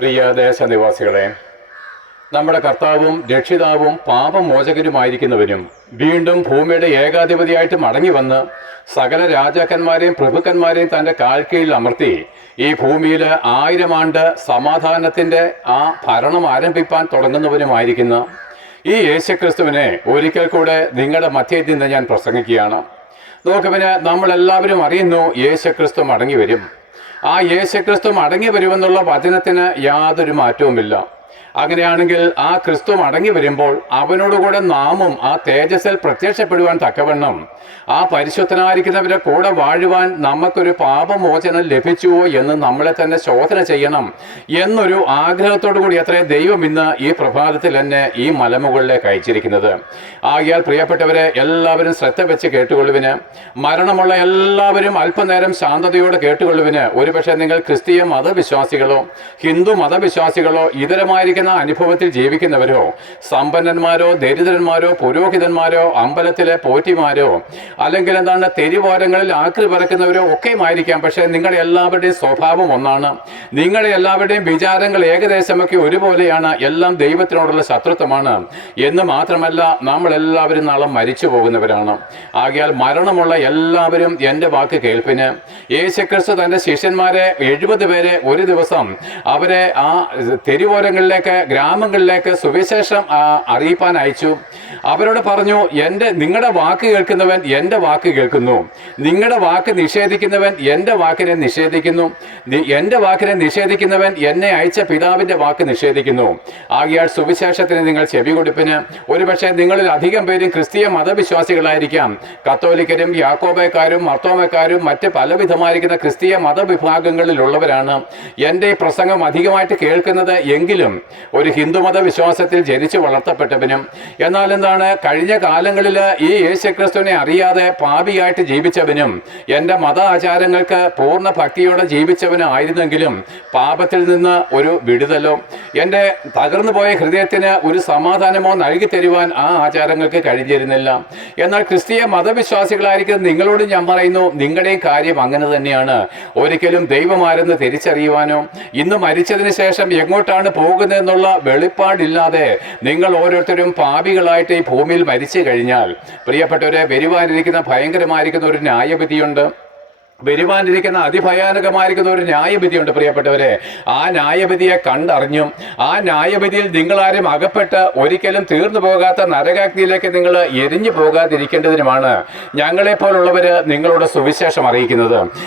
പ്രിയ ദേശനിവാസികളെ, നമ്മുടെ കർത്താവും രക്ഷിതാവും പാപമോചകരുമായിരിക്കുന്നവനും വീണ്ടും ഭൂമിയുടെ ഏകാധിപതിയായിട്ട് മടങ്ങി വന്ന് സകല രാജാക്കന്മാരെയും പ്രഭുക്കന്മാരെയും തൻ്റെ കാൽക്കീഴിൽ അമർത്തി ഈ ഭൂമിയിൽ 1000 ആണ്ട് സമാധാനത്തിൻ്റെ ആ ഭരണം ആരംഭിപ്പാൻ തുടങ്ങുന്നവനുമായിരിക്കുന്ന ഈ യേശുക്രിസ്തുവിനെ ഒരിക്കൽ കൂടെ നിങ്ങളുടെ മധ്യത്തിൽ നിന്ന് ഞാൻ പ്രസംഗിക്കുകയാണ്. നോക്കുവിന് നമ്മളെല്ലാവരും അറിയുന്നു യേശുക്രിസ്തു മടങ്ങി വരും. ആ യേശുക്രിസ്തു മടങ്ങി വരുമെന്നുള്ള വചനത്തിന് യാതൊരു മാറ്റവുമില്ല. അങ്ങനെയാണെങ്കിൽ ആ ക്രിസ്തു മടങ്ങി വരുമ്പോൾ അവനോടുകൂടെ നാമും ആ തേജസ്സിൽ പ്രത്യക്ഷപ്പെടുവാൻ തക്കവണ്ണം ആ പരിശുദ്ധനായിരിക്കുന്നവരെ കൂടെ വാഴുവാൻ നമുക്കൊരു പാപമോചനം ലഭിച്ചുവോ എന്ന് നമ്മളെ തന്നെ ശോധന ചെയ്യണം എന്നൊരു ആഗ്രഹത്തോടു കൂടി അത്രേ ദൈവം ഇന്ന് ഈ പ്രഭാതത്തിൽ എന്നെ ഈ മലമുകളിലേക്ക് അയച്ചിരിക്കുന്നത്. ആകയാൽ പ്രിയപ്പെട്ടവരെ, എല്ലാവരും ശ്രദ്ധ വെച്ച് കേട്ടുകൊള്ളുവിന്. മരണമുള്ള എല്ലാവരും അല്പനേരം ശാന്തതയോടെ കേട്ടുകൊള്ളുവിന്. ഒരുപക്ഷെ നിങ്ങൾ ക്രിസ്തീയ മതവിശ്വാസികളോ ഹിന്ദു മതവിശ്വാസികളോ ഇതരമായിരിക്കുന്ന അനുഭവത്തിൽ ജീവിക്കുന്നവരോ സമ്പന്നന്മാരോ ദരിദ്രന്മാരോ പുരോഹിതന്മാരോ അമ്പലത്തിലെ പോറ്റിമാരോ അല്ലെങ്കിൽ തെരുവോരങ്ങളിൽ ആക്രി പറക്കുന്നവരോ ഒക്കെയുമായിരിക്കാം. പക്ഷേ നിങ്ങളുടെ എല്ലാവരുടെയും സ്വഭാവം ഒന്നാണ്. നിങ്ങളുടെ എല്ലാവരുടെയും വിചാരങ്ങൾ ഏകദേശമൊക്കെ ഒരുപോലെയാണ്. എല്ലാം ദൈവത്തിനോടുള്ള ശത്രുത്വമാണ്. എന്ന് മാത്രമല്ല, നമ്മളെല്ലാവരും നാളെ മരിച്ചു പോകുന്നവരാണ്. ആകയാൽ മരണമുള്ള എല്ലാവരും എൻ്റെ വാക്ക് കേൾപ്പിന്. യേശുക്രിസ്തു തൻ്റെ ശിഷ്യന്മാരെ 70 പേരെ ഒരു ദിവസം അവരെ ആ തെരുവോരങ്ങളിലേക്ക് ഗ്രാമങ്ങളിലേക്ക് സുവിശേഷം അറിയിപ്പാൻ അയച്ചു. അവരോട് പറഞ്ഞു, നിങ്ങളുടെ വാക്ക് കേൾക്കുന്നവൻ എൻ്റെ വാക്ക് കേൾക്കുന്നു, നിങ്ങളുടെ വാക്ക് നിഷേധിക്കുന്നവൻ എൻ്റെ വാക്കിനെ നിഷേധിക്കുന്നു, എൻ്റെ വാക്കിനെ നിഷേധിക്കുന്നവൻ എന്നെ അയച്ച പിതാവിൻ്റെ വാക്ക് നിഷേധിക്കുന്നു. ആകയാൽ സുവിശേഷത്തിന് നിങ്ങൾ ചെവി കൊടുപ്പിന്. ഒരുപക്ഷെ നിങ്ങളിൽ അധികം പേരും ക്രിസ്തീയ മതവിശ്വാസികളായിരിക്കാം. കത്തോലിക്കരും യാക്കോബക്കാരും മർത്തോമക്കാരും മറ്റ് പലവിധമായിരിക്കുന്ന ക്രിസ്തീയ മതവിഭാഗങ്ങളിലുള്ളവരാണ് എൻ്റെ ഈ പ്രസംഗം അധികമായിട്ട് കേൾക്കുന്നത്. എങ്കിലും ഒരു ഹിന്ദുമത വിശ്വാസത്തിൽ ജനിച്ചു വളർത്തപ്പെട്ടവനും എന്നാൽ കഴിഞ്ഞ കാലങ്ങളിൽ ഈ യേശുക്രിസ്തുവിനെ അറിയാതെ പാപിയായിട്ട് ജീവിച്ചവനും എൻ്റെ മത ആചാരങ്ങൾക്ക് പൂർണ്ണ ഭക്തിയോടെ ജീവിച്ചവനും ആയിരുന്നെങ്കിലും പാപത്തിൽ നിന്ന് ഒരു വിടുതലോ എൻ്റെ തകർന്നു പോയ ഹൃദയത്തിന് ഒരു സമാധാനമോ നൽകി തരുവാൻ ആ ആചാരങ്ങൾക്ക് കഴിഞ്ഞിരുന്നില്ല. എന്നാൽ ക്രിസ്തീയ മതവിശ്വാസികളായിരിക്കും നിങ്ങളോട് ഞാൻ പറയുന്നു, നിങ്ങളുടെയും കാര്യം അങ്ങനെ തന്നെയാണ്. ഒരിക്കലും ദൈവമാരെന്ന് തിരിച്ചറിയുവാനോ ഇന്ന് മരിച്ചതിന് ശേഷം എങ്ങോട്ടാണ് പോകുന്നതെന്നുള്ള വെളിപ്പാടില്ലാതെ നിങ്ങൾ ഓരോരുത്തരും പാപികളായിട്ട് ഈ ഭൂമിയിൽ മരിച്ചു കഴിഞ്ഞാൽ, പ്രിയപ്പെട്ടവരെ, വരുവാനിരിക്കുന്ന ഭയങ്കരമായിരിക്കുന്ന ഒരു ന്യായവിധിയുണ്ട്. വരുവാനിരിക്കുന്ന അതിഭയാനകമായിരിക്കുന്ന ഒരു ന്യായവിധിയുണ്ട്. പ്രിയപ്പെട്ടവരെ, ആ ന്യായവിധിയെ കണ്ടറിഞ്ഞും ആ ന്യായവിധിയിൽ നിങ്ങളാരും അകപ്പെട്ട് ഒരിക്കലും തീർന്നു പോകാത്ത നരകാഗ്നിയിലേക്ക് നിങ്ങൾ എരിഞ്ഞു പോകാതിരിക്കേണ്ടതിനുമാണ് ഞങ്ങളെപ്പോലുള്ളവർ നിങ്ങളോട് സുവിശേഷം അറിയിക്കുന്നത്.